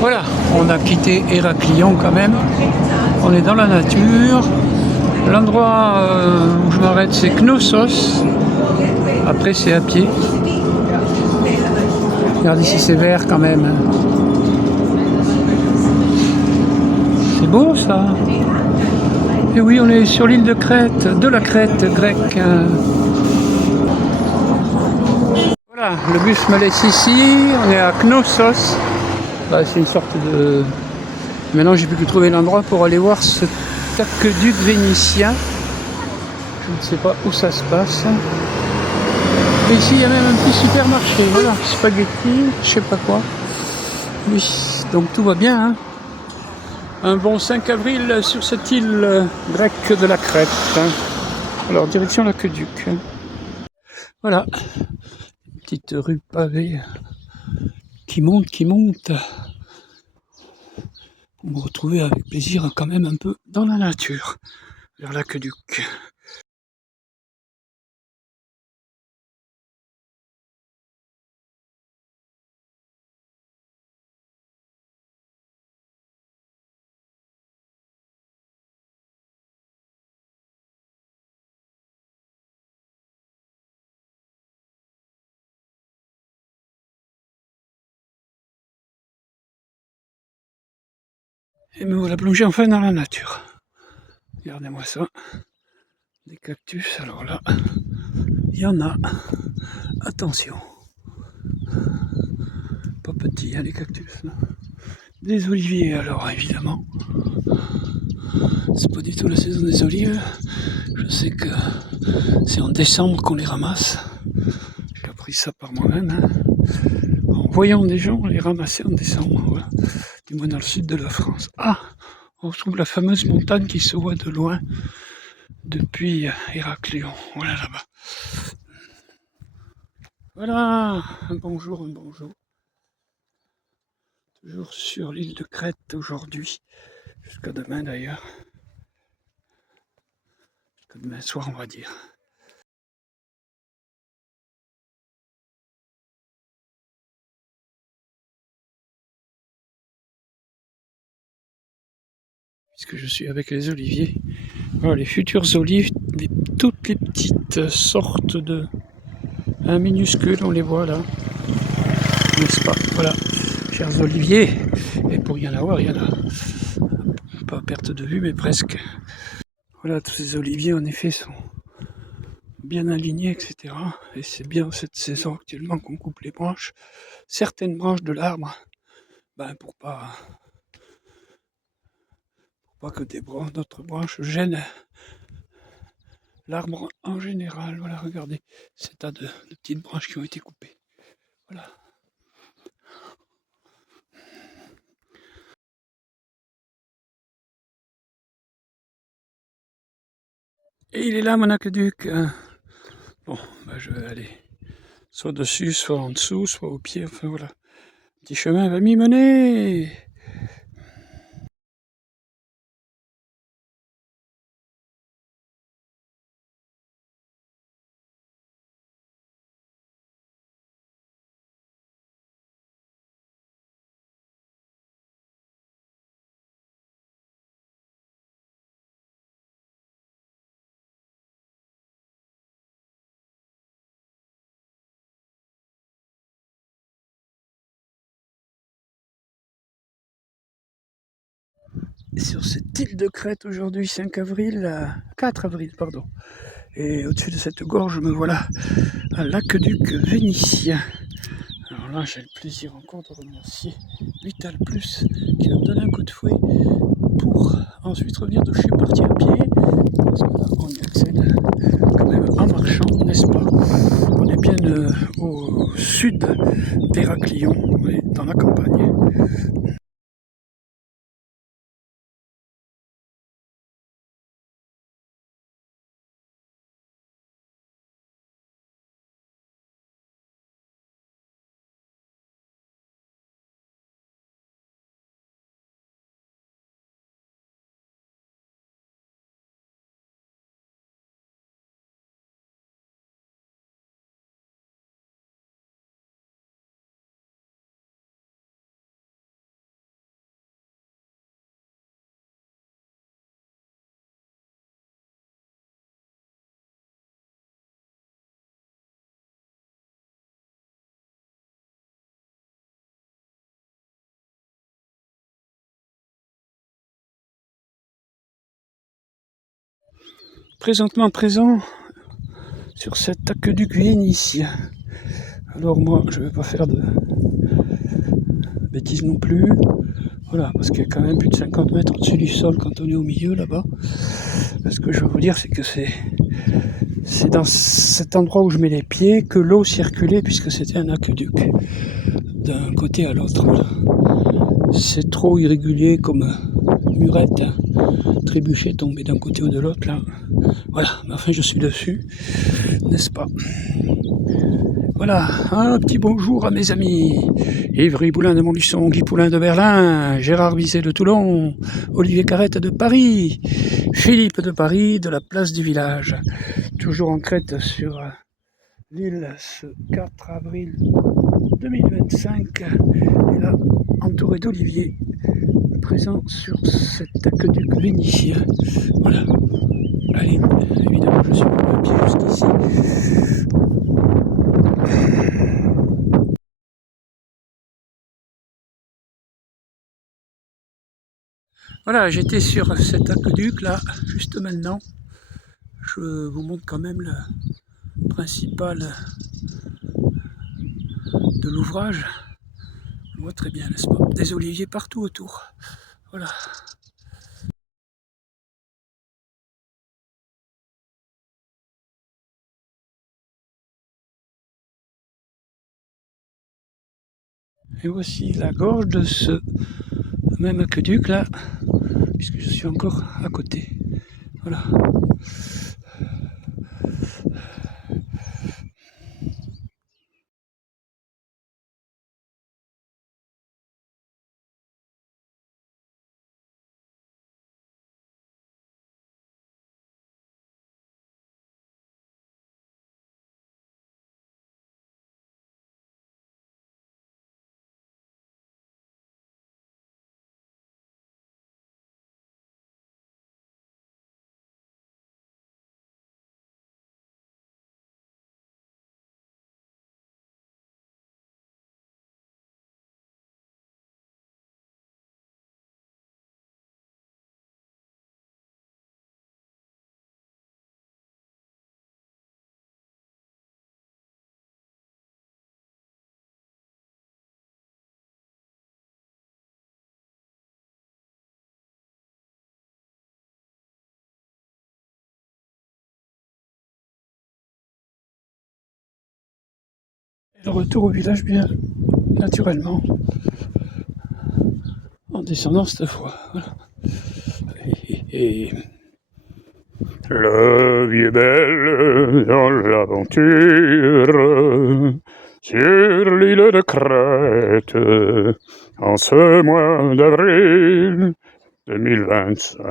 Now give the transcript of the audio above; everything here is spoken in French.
Voilà, on a quitté Héraclion quand même. On est dans la nature. L'endroit où je m'arrête, c'est Knossos. Après, c'est à pied. Regarde ici, c'est vert quand même. C'est beau ça. Et oui, on est sur l'île de Crète, de la Crète grecque. Voilà, le bus me laisse ici. On est à Knossos. Bah, c'est une sorte de... Maintenant, j'ai plus que trouver l'endroit pour aller voir ce aqueduc vénitien. Je ne sais pas où ça se passe. Et ici, il y a même un petit supermarché. Voilà, spaghetti, je sais pas quoi. Oui, donc tout va bien. Hein. Un bon 5 avril sur cette île grecque de la Crète. Hein. Alors, direction l'aqueduc. Voilà, petite rue pavée qui monte, qui monte. Pour me retrouver avec plaisir quand même un peu dans la nature, vers l'aqueduc. Et me voilà plongé enfin dans la nature. Regardez-moi ça. Des cactus, alors là, il y en a. Attention. Pas petits, hein, les cactus. Là. Des oliviers, alors évidemment. C'est pas du tout la saison des olives. Je sais que c'est en décembre qu'on les ramasse. J'ai appris ça par moi-même. Hein. En voyant des gens les ramasser en décembre. Voilà. Du moins dans le sud de la France. Ah, on retrouve la fameuse montagne qui se voit de loin depuis Héraclion. Voilà là-bas. Voilà, un bonjour, un bonjour. Toujours sur l'île de Crète aujourd'hui. Jusqu'à demain d'ailleurs. Jusqu'à demain soir, on va dire. Puisque je suis avec les oliviers. Voilà, les futures olives, toutes les petites sortes de... Un minuscule, on les voit là. N'est-ce pas? Voilà, chers oliviers. Et pour y en avoir, il y en a. Pas à perte de vue, mais presque. Voilà, tous ces oliviers, en effet, sont bien alignés, etc. Et c'est bien cette saison actuellement qu'on coupe les branches. Certaines branches de l'arbre, ben, pour pas que d'autres branches gênent l'arbre en général. Voilà, regardez, ces tas de petites branches qui ont été coupées. Voilà. Et il est là, mon aqueduc. Bon, ben, je vais aller soit dessus, soit en dessous, soit au pied. Enfin voilà, petit chemin va m'y mener. Et sur cette île de Crète aujourd'hui, 5 avril, 4 avril, pardon. Et au-dessus de cette gorge, me voilà à l'aqueduc vénitien. Alors là, j'ai le plaisir encore de remercier Vital Plus qui va me donner un coup de fouet pour ensuite revenir de chez parti à pied. Parce que là, on y accède quand même en marchant, n'est-ce pas? On est bien au sud d'Héraclion, dans la campagne. présentement présent sur cet aqueduc vénitien. Alors moi, je vais pas faire de bêtises non plus. Voilà, parce qu'il y a quand même plus de 50 mètres au-dessus du sol quand on est au milieu là-bas. Ce que je veux vous dire, c'est que c'est dans cet endroit où je mets les pieds que l'eau circulait, puisque c'était un aqueduc d'un côté à l'autre. Voilà. C'est trop irrégulier comme murette, hein. Trébuchet tombé d'un côté ou de l'autre là. Voilà, mais enfin je suis dessus, n'est-ce pas? Voilà, un petit bonjour à mes amis. Ivry Boulin de Montluçon, Guy Poulain de Berlin, Gérard Bizet de Toulon, Olivier Carrette de Paris, Philippe de Paris de la place du village. Toujours en crête sur l'île ce 4 avril 2025. Et là, entouré d'Olivier, présent sur cet aqueduc vénitien. Voilà. Allez, évidemment, je suis à pied jusqu'ici. Voilà, j'étais sur cet aqueduc là, juste maintenant. Je vous montre quand même le principal de l'ouvrage. On voit très bien, n'est-ce pas? Des oliviers partout autour. Voilà. Et voici la gorge de ce même aqueduc là, puisque je suis encore à côté. Voilà. Et le retour au village, bien naturellement, en descendant cette fois. Voilà. Et la vie est belle dans l'aventure sur l'île de Crète en ce mois d'avril 2025.